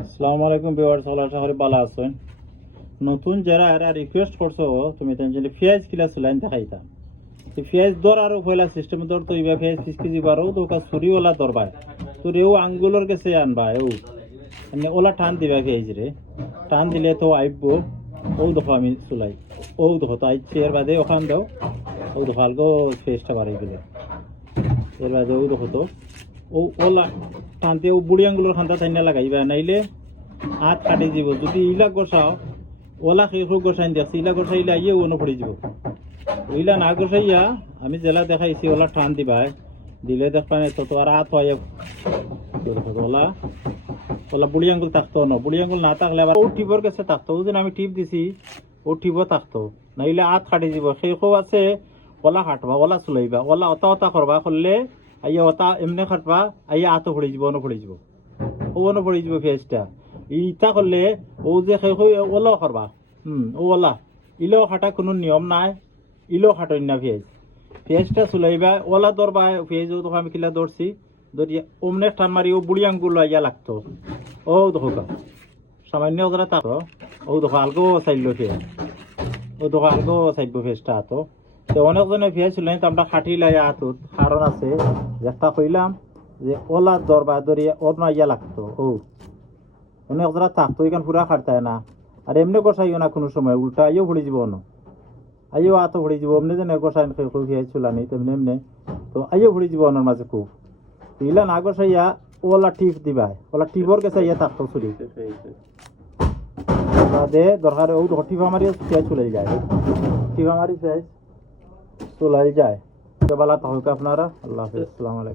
আসসালামু আলাইকুম ভিউয়ার্স, আশা করি ভালো আছেন। নতুন যারা এরা রিকোয়েস্ট করছো তুমি তেনজেনে পেঁয়াজ কিলা চুলাইন দেখাইতাম। পেঁয়াজ দর আর পয়লা সিস্টেম দর তো ইবা পেঁয়াজ 5 কেজি বারো তো কা ছুরিওয়ালা দরবাই তো রেও আঙ্গুলর কাছে আনবা ও মানে ওলা টান দিবা পেঁয়াজ রে, টান দিলে তো আইব। ও দেখো আমি চুলাই, ও দেখো তো আইছে এর বাদে ওখান দাও। ও দেখো আলগো পেঁয়াজটা বাড়াই দিলে এর বাদে ও দেখো তো ও ওলা টানতে ও বুড়ি আঙ্গুলের খান্তা টাইনা লাগাইবা, নাইলে হাত কাটি যাব। যদি ইলা গোসাও ওলা সেই গোসাইন দেখছি, ইলা গোসাইলে আইয়ে অন্য পড়ে যাব। ওইলা না গোসাইয়া আমি জেলা দেখাইছি ওলা টান দিবা, দিলে দেখবা না তো আর হাত হয় ওলা ওলা বুড়ি আঙ্গুল থাকতো না, বুড়ি আঙ্গুল না থাকলে আবার ও টিপর কাছে থাকতো। ওই জন্য আমি টিপ দিছি, ও টিপও থাকতো, নাইলে হাত কাটি যাব। সেই আছে ওলা কাটবা, ওলা চুলাইবা, ওলা অতা অতা করবা, করলে আইয়া অতা এমনি কাটবা, আইয়া হাতও পড়ে যাব, অন্য পড়ে যাব, ও অন্য পড়ে যাব পেঁয়াজটা। ইটা করলে ও যে ওলাও করবা, ও ওলা ইলেও খাটা কোনো নিয়ম নাই, ইলেও খাটই না পেঁয়াজ। পেঁয়াজটা চুলাইবা, ওলা দরবা পেঁয়াজ ও দেখো আমি কিলা ধরছি, ধরি অমনে টান মারি ও বুড়ি আঙ্গুল ইয়া লাগতো। ও দেখো সামান্য ওরা তাকো, ও দেখো আলগো চাইল পেঁয়াজ, ও দেখো আলগো চাইব পেঁয়াজটা হাতো। তো অনেকজনে পেঁয়াজ চুলাই তো আমরা খাটি লাই হাতত, কারণ আছে যেটা কইলাম যে ওলা দরবা ধরি ওর না ইয়া লাগতো। ও অনেক যারা থাকতো এখান পুরা খাটতায় না, আর এমনি গোসাইও না কোনো সময়, উল্টা আইও ভরে যাব, অন্য আইও আতো ভরে যাব। এমনি যেন গোসাই খেয়ে চুলানি তেমনি এমনি তো আইও ভরে যাব অন্যর মাঝে খুব। ইলা না গোসাইয়া ওলা টিপ দিবা, ওলা টিপর গেছে ইয়ে থাকতো চুরি দে দরকার। ও টিপা মারি পেঁয়াজ চুলাই যায়, টিপা মারি পেঁয়াজ চুলাই যায়। তো বালা থাকুক আপনারা। আল্লাহ হাফিজ, আসসালামু আলাইকুম।